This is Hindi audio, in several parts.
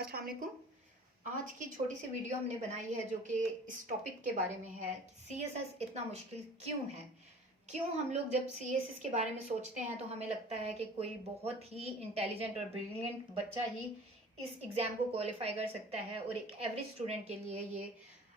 अस्सलाम वालेकुम। आज की छोटी सी वीडियो हमने बनाई है जो कि इस टॉपिक के बारे में है कि सीएसएस इतना मुश्किल क्यों है। क्यों हम लोग जब सीएसएस के बारे में सोचते हैं तो हमें लगता है कि कोई बहुत ही इंटेलिजेंट और ब्रिलियंट बच्चा ही इस एग्ज़ाम को क्वालिफाई कर सकता है और एक एवरेज स्टूडेंट के लिए ये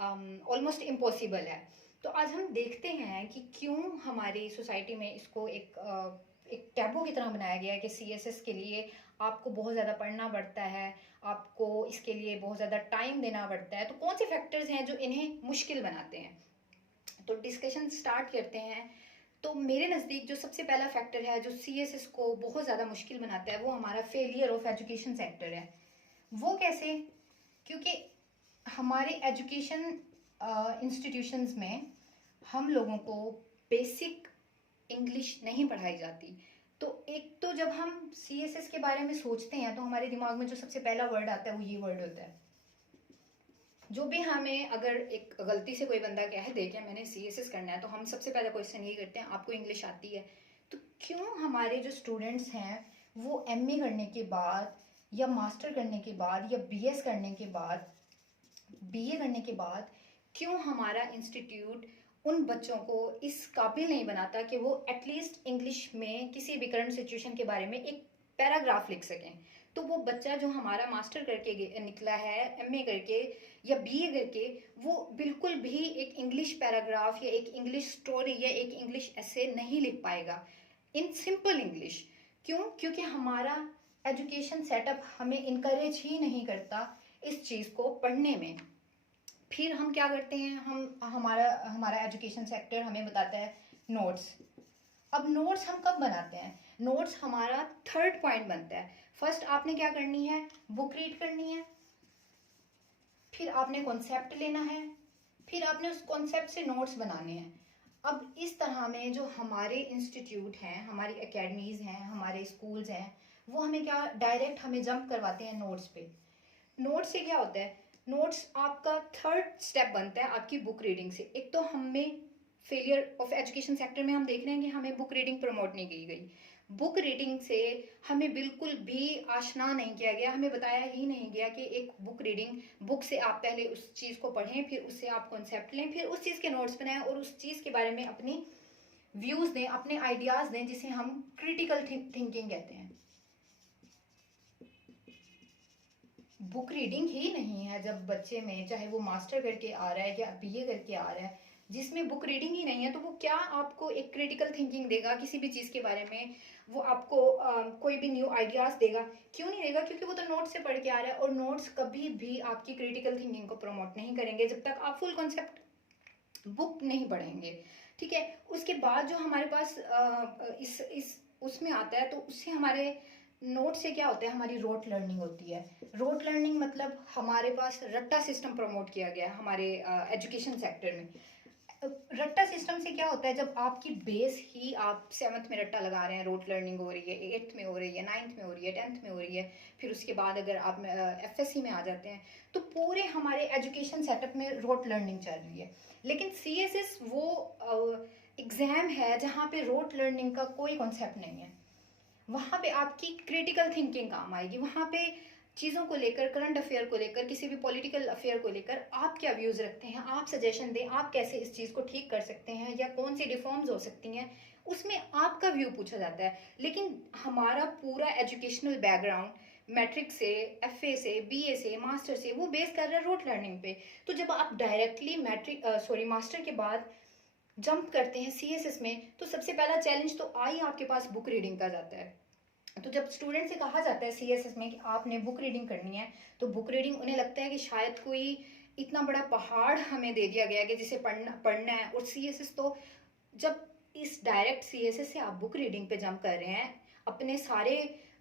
ऑलमोस्ट इम्पॉसिबल है। तो आज हम देखते हैं कि क्यों हमारी सोसाइटी में इसको एक टैबू की तरह बनाया गया है कि सीएसएस के लिए आपको बहुत ज़्यादा पढ़ना पड़ता है, आपको इसके लिए बहुत ज़्यादा टाइम देना पड़ता है। तो कौन से फैक्टर्स हैं जो इन्हें मुश्किल बनाते हैं? तो डिस्कशन स्टार्ट करते हैं। तो मेरे नज़दीक जो सबसे पहला फैक्टर है जो सीएसएस को बहुत ज़्यादा मुश्किल बनाता है वो हमारा फेलियर ऑफ एजुकेशन सेक्टर है। वो कैसे? क्योंकि हमारे एजुकेशन इंस्टीट्यूशंस में हम लोगों को बेसिक इंग्लिश नहीं पढ़ाई जाती। तो एक तो जब हम सीएसएस के बारे में सोचते हैं तो हमारे दिमाग में जो सबसे पहला वर्ड आता है वो ये वर्ड होता है। जो भी हमें अगर एक गलती से कोई बंदा कह दे कि मैंने सीएसएस करना है तो हम सबसे पहला क्वेश्चन ये करते हैं, आपको इंग्लिश आती है? तो क्यों हमारे जो स्टूडेंट्स हैं वो एमए करने के बाद या मास्टर करने के बाद या बीएस करने के बाद बीए करने के बाद क्यों हमारा इंस्टीट्यूट उन बच्चों को इस काबिल नहीं बनाता कि वो एटलीस्ट इंग्लिश में किसी भी करंट सिचुएशन के बारे में एक पैराग्राफ लिख सकें? तो वो बच्चा जो हमारा मास्टर करके निकला है एमए करके या बीए करके, वो बिल्कुल भी एक इंग्लिश पैराग्राफ या एक इंग्लिश स्टोरी या एक इंग्लिश ऐसे नहीं लिख पाएगा इन सिंपल इंग्लिश। क्यों? क्योंकि हमारा एजुकेशन सेटअप हमें इनकरेज ही नहीं करता इस चीज़ को पढ़ने में। फिर हम क्या करते हैं, हम हमारा हमारा एजुकेशन सेक्टर हमें बताता है नोट्स। अब नोट्स हम कब बनाते हैं? नोट्स हमारा थर्ड पॉइंट बनता है। फर्स्ट आपने क्या करनी है, बुक रीड करनी है, फिर आपने कॉन्सेप्ट लेना है, फिर आपने उस कॉन्सेप्ट से नोट्स बनाने हैं। अब इस तरह में जो हमारे इंस्टीट्यूट हैं, हमारी एकेडमीज़ हैं, हमारे स्कूल्स हैं, वो हमें क्या डायरेक्ट हमें जंप करवाते हैं नोट्स पे। नोट्स से क्या होता है? नोट्स आपका थर्ड स्टेप बनता है आपकी बुक रीडिंग से। एक तो हमें फेलियर ऑफ एजुकेशन सेक्टर में हम देख रहे हैं कि हमें बुक रीडिंग प्रमोट नहीं की गई। बुक रीडिंग से हमें बिल्कुल भी आशना नहीं किया गया, हमें बताया ही नहीं गया कि एक बुक रीडिंग, बुक से आप पहले उस चीज़ को पढ़ें, फिर उससे आप कॉन्सेप्ट लें, फिर उस चीज़ के नोट्स बनाएं और उस चीज़ के बारे में अपनी व्यूज़ दें, अपने आइडियाज़ दें, जिसे हम क्रिटिकल थिंकिंग कहते हैं। बुक रीडिंग ही नहीं है जब बच्चे में, चाहे वो मास्टर करके आ रहा है या बीए करके आ रहा है, जिसमें बुक रीडिंग ही नहीं है, तो वो क्या आपको एक क्रिटिकल थिंकिंग देगा किसी भी चीज़ के बारे में? वो आपको कोई भी न्यू आइडियाज़ देगा? क्यों नहीं देगा? क्योंकि वो तो नोट्स से पढ़ के आ रहा है और नोट्स कभी भी आपकी क्रिटिकल थिंकिंग को प्रमोट नहीं करेंगे जब तक आप फुल कॉन्सेप्ट बुक नहीं पढ़ेंगे। ठीक है। उसके बाद जो हमारे पास इस उसमें आता है, तो उससे हमारे नोट से क्या होता है, हमारी रोट लर्निंग होती है। रोट लर्निंग मतलब हमारे पास रट्टा सिस्टम प्रमोट किया गया है हमारे एजुकेशन सेक्टर में। रट्टा सिस्टम से क्या होता है, जब आपकी बेस ही आप सेवन्थ में रट्टा लगा रहे हैं, रोट लर्निंग हो रही है, एट्थ में हो रही है, नाइन्थ में हो रही है, टेंथ में हो रही है, फिर उसके बाद अगर आप एफएससी में आ जाते हैं, तो पूरे हमारे एजुकेशन सेटअप में रोट लर्निंग चल रही है। लेकिन सीएसएस वो एग्ज़ाम है जहाँ पे रोट लर्निंग का कोई कॉन्सेप्ट नहीं है। वहाँ पे आपकी क्रिटिकल थिंकिंग काम आएगी। वहाँ पे चीज़ों को लेकर, करंट अफेयर को लेकर, किसी भी पॉलिटिकल अफेयर को लेकर आप क्या व्यूज़ रखते हैं, आप सजेशन दें, आप कैसे इस चीज़ को ठीक कर सकते हैं या कौन सी रिफॉर्म्स हो सकती हैं, उसमें आपका व्यू पूछा जाता है। लेकिन हमारा पूरा एजुकेशनल बैकग्राउंड मैट्रिक से, एफए से, बीए से, मास्टर से, वो बेस कर रहा है रोट लर्निंग पे। तो जब आप डायरेक्टली मास्टर के बाद जंप करते हैं सीएसएस में, तो सबसे पहला चैलेंज तो आ ही आपके पास बुक रीडिंग का जाता है। तो जब स्टूडेंट से कहा जाता है सीएसएस में कि आपने बुक रीडिंग करनी है, तो बुक रीडिंग उन्हें लगता है कि शायद कोई इतना बड़ा पहाड़ हमें दे दिया गया है कि जिसे पढ़ना पढ़ना है। और सीएसएस तो, जब इस डायरेक्ट सीएसएस से आप बुक रीडिंग पे जंप कर रहे हैं अपने सारे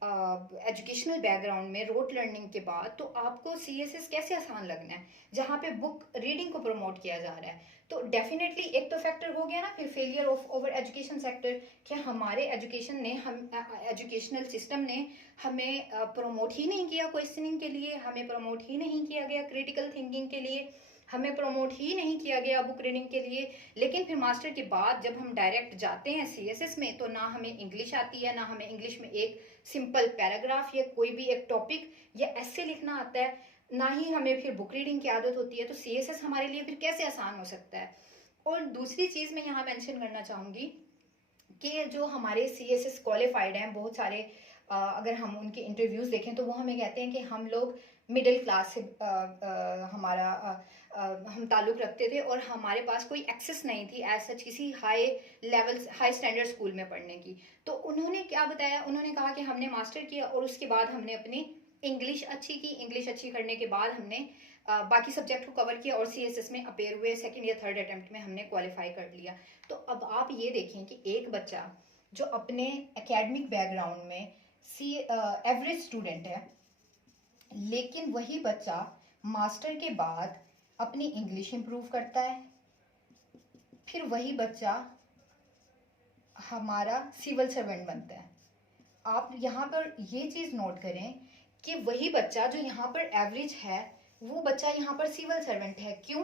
एजुकेशनल बैकग्राउंड में रोट लर्निंग के बाद, तो आपको सीएसएस कैसे आसान लगना है जहाँ पे बुक रीडिंग को प्रमोट किया जा रहा है? तो डेफिनेटली एक तो फैक्टर हो गया ना फिर failure of over education sector. क्या हमारे एजुकेशन ने, हम एजुकेशनल सिस्टम ने हमें प्रमोट ही नहीं किया क्वेश्चनिंग के लिए, हमें प्रमोट ही नहीं किया गया क्रिटिकल थिंकिंग के लिए, हमें प्रमोट ही नहीं किया गया बुक रीडिंग के लिए। लेकिन फिर मास्टर के बाद जब हम डायरेक्ट जाते हैं सीएसएस में, तो ना हमें इंग्लिश आती है, ना हमें इंग्लिश में एक सिंपल पैराग्राफ या कोई भी एक टॉपिक या ऐसे लिखना आता है, ना ही हमें फिर बुक रीडिंग की आदत होती है। तो सीएसएस हमारे लिए फिर कैसे आसान हो सकता है। और दूसरी चीज़ मैं यहाँ मेंशन करना चाहूँगी कि जो हमारे सीएसएस क्वालिफाइड हैं बहुत सारे, अगर हम उनके इंटरव्यूज़ देखें तो वो हमें कहते हैं कि हम लोग मिडिल क्लास से हमारा हम ताल्लुक़ रखते थे और हमारे पास कोई एक्सेस नहीं थी एज सच किसी high level high standard school में पढ़ने की। तो उन्होंने क्या बताया, उन्होंने कहा कि हमने मास्टर किया और उसके बाद हमने अपनी इंग्लिश अच्छी की। इंग्लिश अच्छी करने के बाद हमने बाकी सब्जेक्ट को कवर किया और सीएसएस में अपेयर हुए, सेकंड या थर्ड अटेम्प्ट में हमने क्वालिफाई कर लिया। तो अब आप ये देखें कि एक बच्चा जो अपने एकेडमिक बैकग्राउंड में सी एवरेज स्टूडेंट है, लेकिन वही बच्चा मास्टर के बाद अपनी इंग्लिश इम्प्रूव करता है। फिर वही बच्चा हमारा सिविल सर्वेंट बनता है। आप यहाँ पर ये चीज़ नोट करें कि वही बच्चा जो यहाँ पर एवरेज है, वो बच्चा यहाँ पर सिविल सर्वेंट है। क्यों?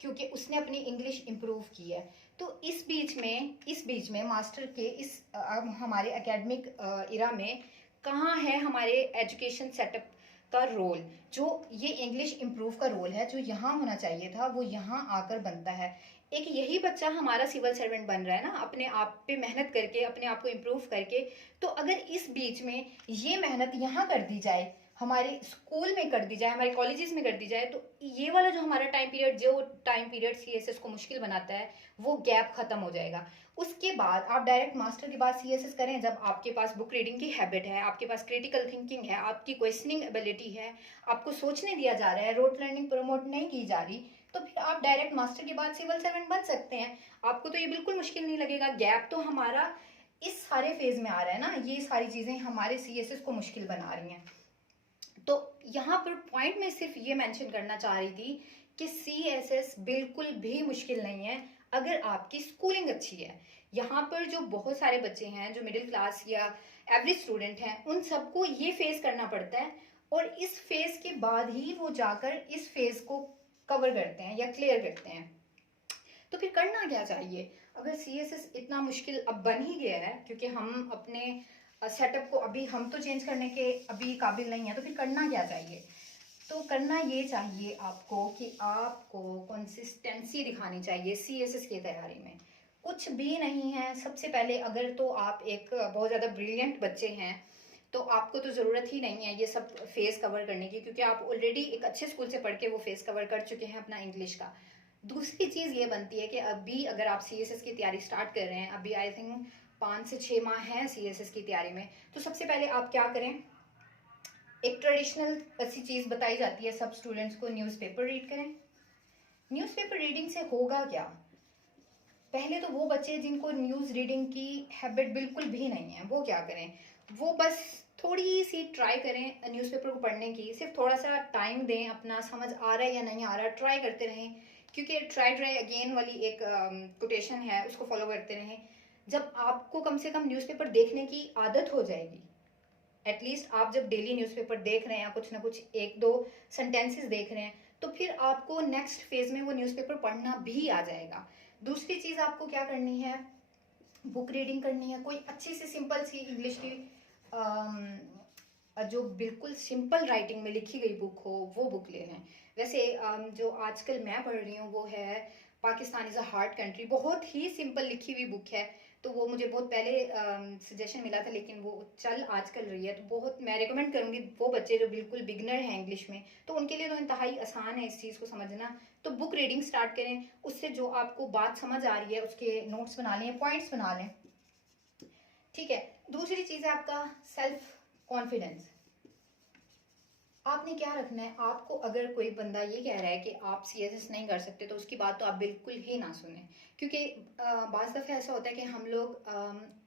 क्योंकि उसने अपनी इंग्लिश इम्प्रूव की है। तो इस बीच में मास्टर के इस हमारे एकेडमिक इरा में कहाँ है हमारे एजुकेशन सेटअप का रोल। जो ये इंग्लिश इम्प्रूव का रोल है, जो यहाँ होना चाहिए था, वो यहाँ आकर बनता है। एक यही बच्चा हमारा सिविल सर्वेंट बन रहा है ना, अपने आप पे मेहनत करके, अपने आप को इम्प्रूव करके। तो अगर इस बीच में ये मेहनत यहाँ कर दी जाए, हमारे स्कूल में कर दी जाए, हमारे कॉलेजेस में कर दी जाए, तो ये वाला जो हमारा टाइम पीरियड सीएसएस को मुश्किल बनाता है, वो गैप खत्म हो जाएगा। उसके बाद आप डायरेक्ट मास्टर के बाद सीएसएस करें जब आपके पास बुक रीडिंग की हैबिट है, आपके पास क्रिटिकल थिंकिंग है, आपकी क्वेश्चनिंग एबिलिटी है, आपको सोचने दिया जा रहा है, रोट लर्निंग प्रमोट नहीं की जा रही, तो फिर आप डायरेक्ट मास्टर के बाद सिविल सर्वेंट बन सकते हैं। आपको तो ये बिल्कुल मुश्किल नहीं लगेगा। गैप तो हमारा इस सारे फेज में आ रहा है ना, ये सारी चीजें हमारे सीएसएस को मुश्किल बना रही हैं। तो यहाँ पर पॉइंट में सिर्फ ये मेंशन करना चाह रही थी कि सीएसएस बिल्कुल भी मुश्किल नहीं है अगर आपकी स्कूलिंग अच्छी है। यहाँ पर जो बहुत सारे बच्चे हैं जो मिडिल क्लास या एवरेज स्टूडेंट हैं, उन सबको ये फेस करना पड़ता है और इस फेज के बाद ही वो जाकर इस फेज को कवर करते हैं या क्लियर करते हैं। तो फिर करना क्या चाहिए अगर सीएसएस इतना मुश्किल अब बन ही गया है, क्योंकि हम अपने सेटअप को अभी हम तो चेंज करने के अभी काबिल नहीं है, तो फिर करना क्या चाहिए। तो करना ये चाहिए आपको कि आपको कंसिस्टेंसी दिखानी चाहिए सीएसएस की तैयारी में। कुछ भी नहीं है। सबसे पहले अगर तो आप एक बहुत ज़्यादा ब्रिलियंट बच्चे हैं तो आपको तो ज़रूरत ही नहीं है ये सब फेस कवर करने की, क्योंकि आप ऑलरेडी एक अच्छे स्कूल से पढ़ के वो फेस कवर कर चुके हैं अपना इंग्लिश का। दूसरी चीज़ ये बनती है कि अभी अगर आप सीएसएस की तैयारी स्टार्ट कर रहे हैं, अभी आई थिंक 5 से 6 माह हैं सीएसएस की तैयारी में, तो सबसे पहले आप क्या करें, एक ट्रेडिशनल ऐसी चीज़ बताई जाती है सब स्टूडेंट्स को, न्यूज़पेपर रीड करें। न्यूज़पेपर रीडिंग से होगा क्या। पहले तो वो बच्चे जिनको न्यूज़ रीडिंग की हैबिट बिल्कुल भी नहीं है, वो क्या करें, वो बस थोड़ी सी ट्राई करें न्यूज़पेपर को पढ़ने की। सिर्फ थोड़ा सा टाइम दें, अपना समझ आ रहा है या नहीं आ रहा, ट्राई करते रहें। क्योंकि ट्राई अगेन वाली एक कोटेशन है, उसको फॉलो करते रहें। जब आपको कम से कम न्यूज़पेपर देखने की आदत हो जाएगी, एटलीस्ट आप जब डेली न्यूज़पेपर देख रहे हैं या कुछ ना कुछ एक दो सेंटेंसेस देख रहे हैं, तो फिर आपको नेक्स्ट फेज में वो न्यूज़पेपर पढ़ना भी आ जाएगा। दूसरी चीज़ आपको क्या करनी है, बुक रीडिंग करनी है। कोई अच्छी सी सिंपल सी इंग्लिश की जो बिल्कुल सिंपल राइटिंग में लिखी गई बुक हो, वो बुक ले लें। वैसे जो आजकल मैं पढ़ रही हूँ वो है Pakistan is a hard country, बहुत ही सिंपल लिखी हुई बुक है। तो वो मुझे बहुत पहले सजेशन मिला था, लेकिन वो चल आजकल रही है, तो बहुत मैं रिकमेंड करूँगी वो बच्चे जो बिल्कुल बिगनर हैं इंग्लिश में, तो उनके लिए तो इंतहाई आसान है इस चीज़ को समझना। तो बुक रीडिंग स्टार्ट करें, उससे जो आपको बात समझ आ रही है उसके नोट्स बना लें, पॉइंट्स बना लें। ठीक है। दूसरी चीज़ है आपका सेल्फ कॉन्फिडेंस। आपने क्या रखना है, आपको अगर कोई बंदा ये कह रहा है कि आप सीएसएस नहीं कर सकते, तो उसकी बात तो आप बिल्कुल ही ना सुने। क्योंकि बाज़ दफ़े ऐसा होता है कि हम लोग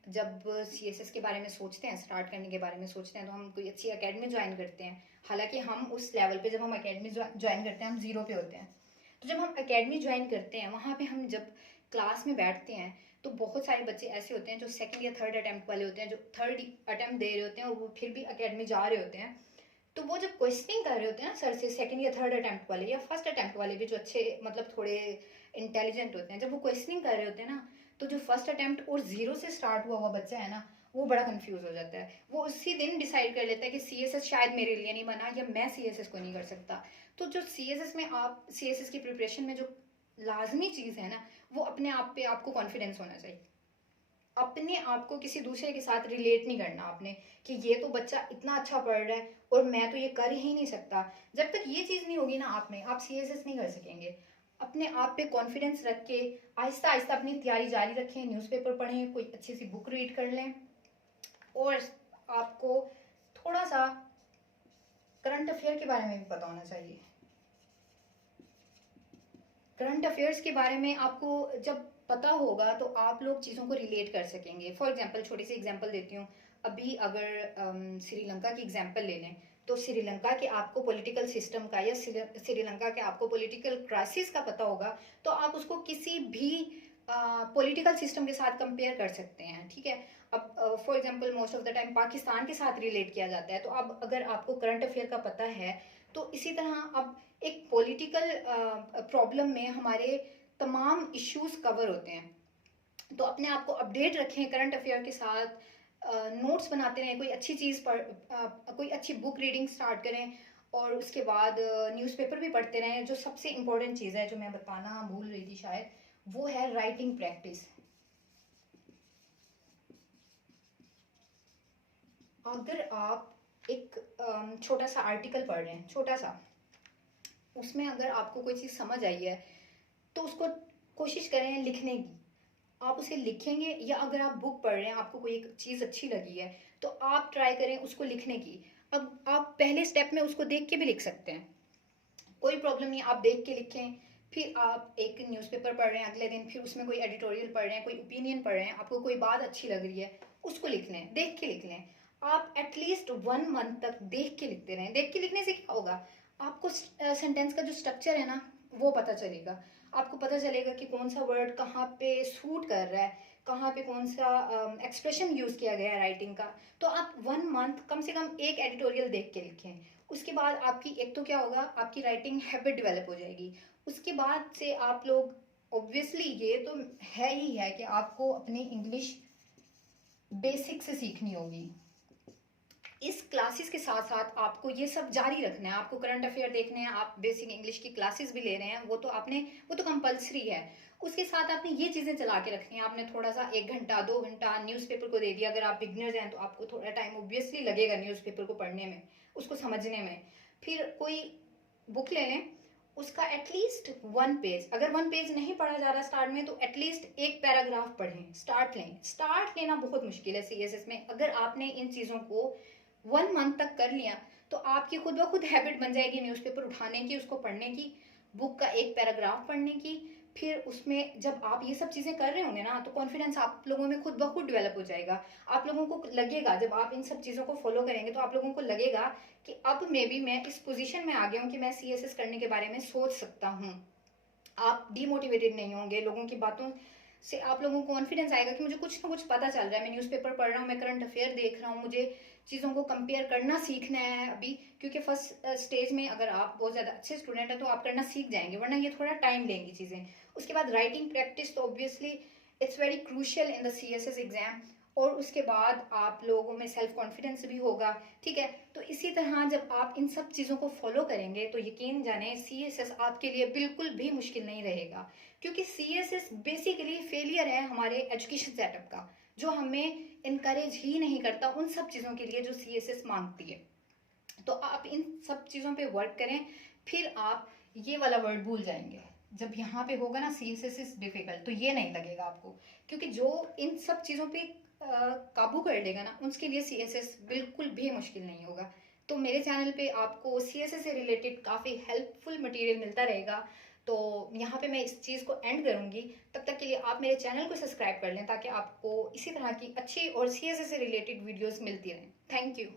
जब सीएसएस के बारे में सोचते हैं, स्टार्ट करने के बारे में सोचते हैं, तो हम कोई अच्छी एकेडमी ज्वाइन करते हैं। हालांकि हम उस लेवल पे जब हम एकेडमी ज्वाइन करते हैं हम ज़ीरो पे होते हैं। तो जब हम एकेडमी ज्वाइन करते हैं, वहाँ पे हम जब क्लास में बैठते हैं, तो बहुत सारे बच्चे ऐसे होते हैं जो सेकंड या थर्ड अटैम्प्ट वाले होते हैं, जो थर्ड अटैम्प्ट दे रहे होते हैं और वो फिर भी एकेडमी जा रहे होते हैं। तो वो जब क्वेश्चनिंग कर रहे होते हैं ना सर से, सेकंड या थर्ड अटेम्प्ट वाले या फर्स्ट अटेम्प्ट वाले भी जो अच्छे मतलब थोड़े इंटेलिजेंट होते हैं, जब वो क्वेश्चनिंग कर रहे होते हैं ना, तो जो फर्स्ट अटेम्प्ट और जीरो से स्टार्ट हुआ हुआ बच्चा है ना, वो बड़ा कंफ्यूज हो जाता है। वो उसी दिन डिसाइड कर लेता है कि सीएसएस शायद मेरे लिए नहीं बना, या मैं सीएसएस को नहीं कर सकता। तो जो सीएसएस में आप सीएसएस की प्रिपरेशन में जो लाजमी चीज़ है ना, वो अपने आप पे आपको कॉन्फिडेंस होना चाहिए। अपने आप को किसी दूसरे के साथ रिलेट नहीं करना आपने, कि ये तो बच्चा इतना अच्छा पढ़ रहा है और मैं तो ये कर ही नहीं सकता। जब तक ये चीज़ नहीं होगी ना आप में, आप सीएसएस नहीं कर सकेंगे। अपने आप पे कॉन्फिडेंस रख के आहिस्ता आहिस्ता अपनी तैयारी जारी रखें, न्यूज़पेपर पढ़ें, कोई अच्छी सी बुक रीड कर लें, और आपको थोड़ा सा करंट अफेयर के बारे में भी पता होना चाहिए। करंट अफेयर्स के बारे में आपको जब पता होगा तो आप लोग चीज़ों को रिलेट कर सकेंगे। फॉर एग्जांपल, छोटी सी एग्जांपल देती हूँ। अभी अगर श्रीलंका की एग्जांपल ले लें, तो श्रीलंका के आपको पॉलिटिकल सिस्टम का या श्रीलंका के आपको पॉलिटिकल क्राइसिस का पता होगा, तो आप उसको किसी भी पॉलिटिकल सिस्टम के साथ कंपेयर कर सकते हैं। ठीक है, अब for example most of the time Pakistan के साथ रिलेट किया जाता है, तो अब अगर आपको करंट अफेयर का पता है, तो इसी तरह अब एक पॉलिटिकल प्रॉब्लम में हमारे तमाम इश्यूज कवर होते हैं। तो अपने आप को अपडेट रखें करंट अफेयर के साथ, नोट्स बनाते रहें, कोई अच्छी चीज़ पढ़ कोई अच्छी बुक रीडिंग स्टार्ट करें, और उसके बाद न्यूज़पेपर भी पढ़ते रहें। जो सबसे इम्पोर्टेंट चीज़ है, जो मैं बताना भूल रही थी शायद, वो है राइटिंग प्रैक्टिस। अगर आप एक छोटा सा आर्टिकल पढ़ रहे हैं, छोटा सा, उसमें अगर आपको कोई चीज़ समझ आई है, तो उसको कोशिश करें लिखने की। आप उसे लिखेंगे, या अगर आप बुक पढ़ रहे हैं, आपको कोई एक चीज़ अच्छी लगी है, तो आप ट्राई करें उसको लिखने की। अब आप पहले स्टेप में उसको देख के भी लिख सकते हैं, कोई प्रॉब्लम नहीं, आप देख के लिखें। फिर आप एक न्यूज़पेपर पढ़ रहे हैं अगले दिन, फिर उसमें कोई एडिटोरियल पढ़ रहे हैं, कोई ओपिनियन पढ़ रहे हैं, आपको कोई बात अच्छी लग रही है, उसको लिख लें, देख के लिख लें। आप एटलीस्ट 1 मंथ तक देख के लिखते रहें। देख के लिखने से क्या होगा, आपको सेंटेंस का जो स्ट्रक्चर है ना, वो पता चलेगा। आपको पता चलेगा कि कौन सा वर्ड कहाँ पे सूट कर रहा है, कहाँ पे कौन सा एक्सप्रेशन यूज़ किया गया है राइटिंग का। तो आप 1 मंथ कम से कम एक एडिटोरियल देख के लिखें। उसके बाद आपकी एक तो क्या होगा, आपकी राइटिंग हैबिट डेवलप हो जाएगी। उसके बाद से आप लोग ऑब्वियसली, ये तो है ही है कि आपको अपनी इंग्लिश बेसिक से सीखनी होगी। इस क्लासेस के साथ साथ आपको ये सब जारी रखना है। आपको करंट अफेयर देखने हैं, आप बेसिक इंग्लिश की क्लासेस भी ले रहे हैं, वो तो कंपलसरी है। उसके साथ आपने ये चीज़ें चला के रखनी है। आपने थोड़ा सा 1 घंटा 2 घंटा न्यूज़पेपर को दे दिया। अगर आप बिगनर्स हैं तो आपको थोड़ा टाइम ऑब्वियसली लगेगा न्यूज़पेपर को पढ़ने में, उसको समझने में। फिर कोई बुक ले लें, उसका एटलीस्ट 1 पेज, अगर 1 पेज नहीं पढ़ा जा रहा स्टार्ट में, तो एटलीस्ट एक पैराग्राफ पढ़ें, स्टार्ट लें। स्टार्ट लेना बहुत मुश्किल है सीएसएस में। अगर आपने इन चीज़ों को 1 मंथ तक कर लिया, तो आपकी खुद ब खुद हैबिट बन जाएगी न्यूज़पेपर उठाने की, उसको पढ़ने की, बुक का एक पैराग्राफ पढ़ने की। फिर उसमें जब आप ये सब चीज़ें कर रहे होंगे ना, तो कॉन्फिडेंस आप लोगों में खुद ब खुद डेवलप हो जाएगा। आप लोगों को लगेगा, जब आप इन सब चीज़ों को फॉलो करेंगे, तो आप लोगों को लगेगा कि अब मे बी मैं इस पोजीशन में आ गया हूँ कि मैं सीएसएस करने के बारे में सोच सकता हूँ। आप डीमोटिवेटेड नहीं होंगे, लोगों की बातों से आप लोगों को कॉन्फिडेंस आएगा कि मुझे कुछ ना कुछ पता चल रहा है, मैं न्यूज़पेपर पढ़ रहा हूँ, मैं करंट अफेयर देख रहा हूँ, मुझे चीज़ों को कंपेयर करना सीखना है अभी। क्योंकि फर्स्ट स्टेज में अगर आप बहुत ज़्यादा अच्छे स्टूडेंट हैं तो आप करना सीख जाएंगे, वरना ये थोड़ा टाइम लेंगी चीज़ें। उसके बाद राइटिंग प्रैक्टिस, तो obviously it's very crucial in the CSS exam. और उसके बाद आप लोगों में सेल्फ कॉन्फिडेंस भी होगा। ठीक है, तो इसी तरह जब आप इन सब चीज़ों को फॉलो करेंगे, तो यकीन जाने सीएसएस आपके लिए बिल्कुल भी मुश्किल नहीं रहेगा। क्योंकि सीएसएस बेसिकली फेलियर है हमारे एजुकेशन सेटअप का, जो हमें इनकरेज ही नहीं करता उन सब चीज़ों के लिए जो सीएसएस मांगती है। तो आप इन सब चीज़ों पे वर्क करें, फिर आप ये वाला वर्ड भूल जाएंगे। जब यहाँ पे होगा ना सीएसएस इज डिफिकल्ट, तो ये नहीं लगेगा आपको। क्योंकि जो इन सब चीज़ों पे काबू कर लेगा ना, उसके लिए सीएसएस बिल्कुल भी मुश्किल नहीं होगा। तो मेरे चैनल पे आपको सीएसएस से रिलेटेड काफ़ी हेल्पफुल मटेरियल मिलता रहेगा। तो यहाँ पे मैं इस चीज़ को एंड करूँगी। तब तक के लिए आप मेरे चैनल को सब्सक्राइब कर लें, ताकि आपको इसी तरह की अच्छी और सीएसएस से रिलेटेड वीडियोस मिलती रहें। Thank you.